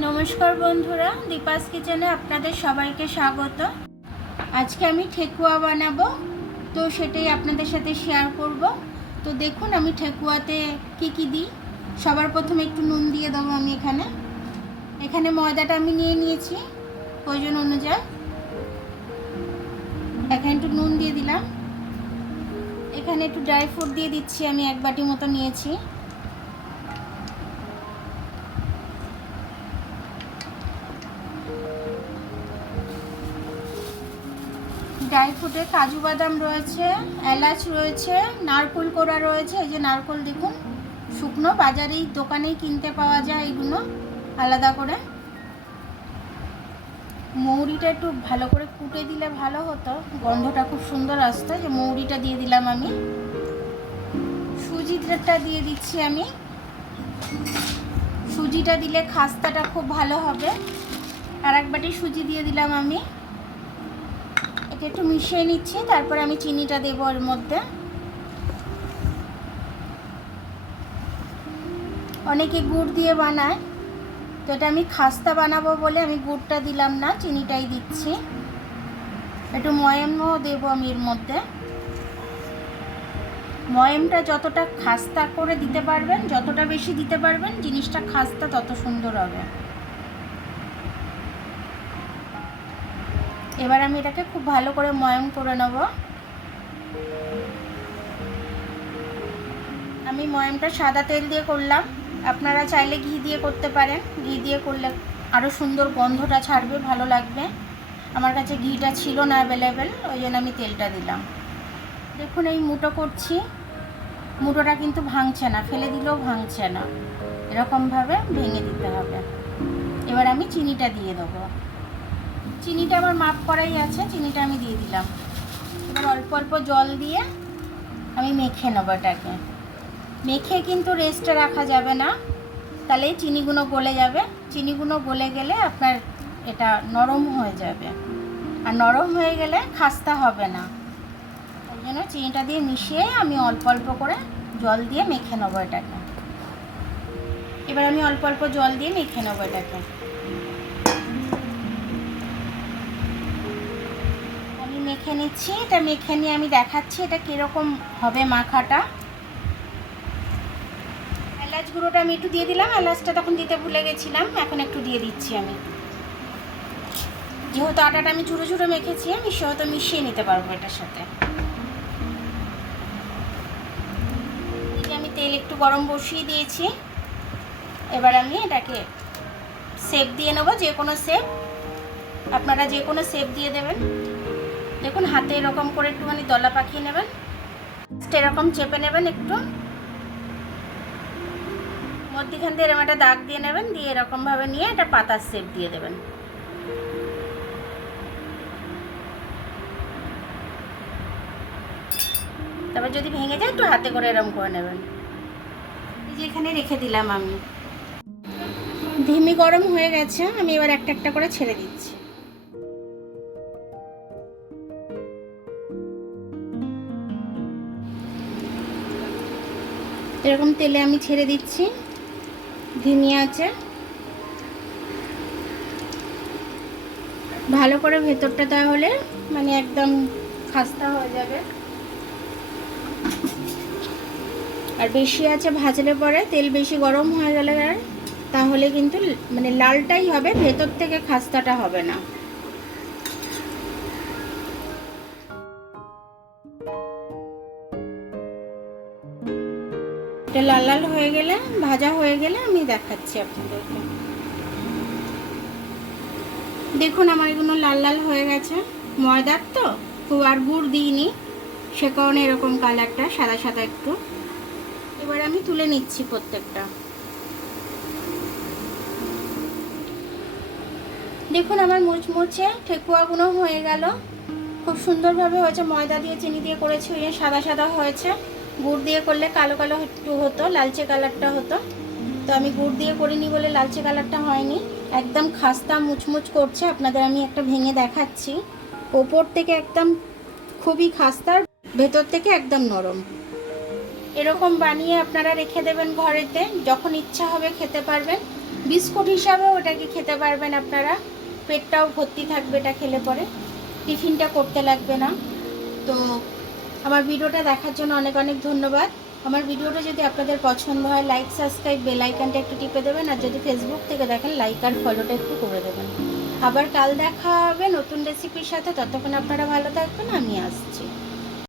নমস্কার বন্ধুরা, দীপাস কিচেনে আপনাদের সবাইকে স্বাগত। আজকে আমি ঠেকুয়া বানাবো, তো সেটাই আপনাদের সাথে শেয়ার করব। তো দেখুন আমি ঠেকুয়াতে কি দিই। সবার প্রথমে একটু নুন দিয়ে দেবো। আমি এখানে ময়দাটা আমি নিয়ে নিয়েছি প্রয়োজন অনুযায়ী। এখানে একটু নুন দিয়ে দিলাম। এখানে একটু ড্রাই ফ্রুট দিয়ে দিচ্ছি, আমি 1 বাটি মতো নিয়েছি। ড্রাই ফ্রুটে কাজু বাদাম রয়েছে, এলাচ রয়েছে, নারকেল কোড়া রয়েছে। এই যে নারকেল দেখুন, শুকনো, বাজারেই দোকানেই কিনতে পাওয়া যায় এগুলো আলাদা করে। মৌরিটা একটু ভালো করে কুটে দিলে ভালো হতো, গন্ধটা খুব সুন্দর আসতো। যে মৌরিটা দিয়ে দিলাম আমি। সুজিটা দিয়ে দিচ্ছি আমি। সুজিটা দিলে খাস্তাটা খুব ভালো হবে। আর 1 বাটি সুজি দিয়ে দিলাম আমি। এটা একটু মিশিয়ে নিচ্ছি, তারপরে আমি চিনিটা দেবো এর মধ্যে। অনেকে গুড় দিয়ে বানায়, তো এটা আমি খাস্তা বানাবো বলে আমি গুড়টা দিলাম না, চিনিটাই দিচ্ছি। একটু ময়ামও দেবো আমি এর মধ্যে। ময়ামটা যতটা খাস্তা করে দিতে পারবেন, যতটা বেশি দিতে পারবেন, জিনিসটা খাস্তা তত সুন্দর হবে। এবার আমি এটাকে খুব ভালো করে ময়াম করে নেব। আমি ময়ামটা সাদা তেল দিয়ে করলাম, আপনারা চাইলে ঘি দিয়ে করতে পারেন। ঘি দিয়ে করলে আরও সুন্দর গন্ধটা ছাড়বে, ভালো লাগবে। আমার কাছে ঘিটা ছিল না অ্যাভেলেবেল, ওই জন্য আমি তেলটা দিলাম। দেখুন এই মুটো করছি, মুটোটা কিন্তু ভাঙছে না, ফেলে দিলেও ভাঙছে না, এরকমভাবে ভেঙে দিতে হবে। এবার আমি চিনিটা দিয়ে দেবো। চিনিটা আমার মাপ করাই আছে, চিনিটা আমি দিয়ে দিলাম। এবার অল্প অল্প জল দিয়ে আমি মেখে নেব এটাকে। মেখে কিন্তু রেস্টে রাখা যাবে না, তাহলে চিনিগুলো গলে যাবে। চিনিগুলো গলে গেলে আপনার এটা নরম হয়ে যাবে, আর নরম হয়ে গেলে খাস্তা হবে না। ওই জন্য চিনিটা দিয়ে মিশিয়ে আমি অল্প অল্প করে জল দিয়ে মেখে নেবো এটাকে। এবার আমি অল্প অল্প জল দিয়ে মেখে নেবো এটাকে। আমি মেখে নিচ্ছি, এটা মেখে নিয়ে আমি দেখাচ্ছি এটা কীরকম হবে মাখাটা। এলাচ গুঁড়োটা আমি একটু দিয়ে দিলাম, এলাচটা তখন দিতে ভুলে গেছিলাম, এখন একটু দিয়ে দিচ্ছি আমি। যেহেতু আটাটা আমি ঝুড়ো ঝুড়ো মেখেছি, আমি সেহেতু মিশিয়ে নিতে পারবো এটার সাথে। আমি তেল একটু গরম বসিয়ে দিয়েছি। এবার আমি এটাকে শেপ দিয়ে নেবো, যে কোনো শেপ, আপনারা যে কোনো শেপ দিয়ে দেবেন। দেখুন হাতে এরকম করে একটুখানি দলা পাকিয়ে নেবেন, এরকম চেপে নেবেন, একটু মধ্যখান দিয়ে এরকম একটা দাগ দিয়ে নেবেন, দিয়ে এরকমভাবে নিয়ে একটা পাতার শেপ দিয়ে দেবেন। তারপর যদি ভেঙে যায় একটু হাতে করে এরকম করে নেবেন। এই যে এখানে রেখে দিলাম আমি। ধিমি গরম হয়ে গেছে, আমি এবার একটা একটা করে ছেড়ে দিচ্ছি। এরকম তেলে আমি ছেড়ে দিচ্ছি ধিমি আঁচে। ভালো করে ভেতরটা তাহলে মানে একদম খাস্তা হয়ে যাবে। আর বেশি আছে ভাজলে পরে, তেল বেশি গরম হয়ে গেলে তাহলে কিন্তু মানে লালটাই হবে, ভেতর থেকে খাস্তাটা হবে না। এটা লাল লাল হয়ে গেলে, ভাজা হয়ে গেলে আমি দেখাচ্ছি আপনাদেরকে। দেখুন আমার এগুলো লাল লাল হয়ে গেছে, ময়দার তো খুব আর গুড় দিইনি, সে কারণে এরকম কালারটা সাদা সাদা একটু। এবার আমি তুলে নিচ্ছি প্রত্যেকটা। দেখুন আমার মুচমুচে ঠেকুয়াগুলো হয়ে গেল, খুব সুন্দরভাবে হয়েছে। ময়দা দিয়ে চিনি দিয়ে করেছি, ওই সাদা সাদা হয়েছে। গুড় দিয়ে করলে কালো কালো একটু হতো, লালচে কালারটা হতো। তো আমি গুড় দিয়ে করিনি বলে লালচে কালারটা হয়নি, একদম খাস্তা মুচমুচ করছে। আপনাদের আমি একটা ভেঙে দেখাচ্ছি, ওপর থেকে একদম খুবই খাস্তার, ভেতর থেকে একদম নরম। এরকম বানিয়ে আপনারা রেখে দেবেন ঘরেতে, যখন ইচ্ছা হবে খেতে পারবেন। বিস্কুট হিসাবেও ওটাকে খেতে পারবেন আপনারা, পেটটাও ভর্তি থাকবে এটা খেলে পরে, টিফিনটা করতে লাগবে না। তো আমার ভিডিওটা দেখার জন্য অনেক অনেক ধন্যবাদ। আমার ভিডিওটা যদি আপনাদের পছন্দ হয় লাইক, সাবস্ক্রাইব, বেল আইকনটা একটু টিপে দেবেন, আর যদি ফেসবুক থেকে দেখেন লাইক আর ফলোটা একটু করে দেবেন। আবার কাল দেখা হবে নতুন রেসিপির সাথে, ততক্ষণ আপনারা ভালো থাকবেন, আমি আসছি।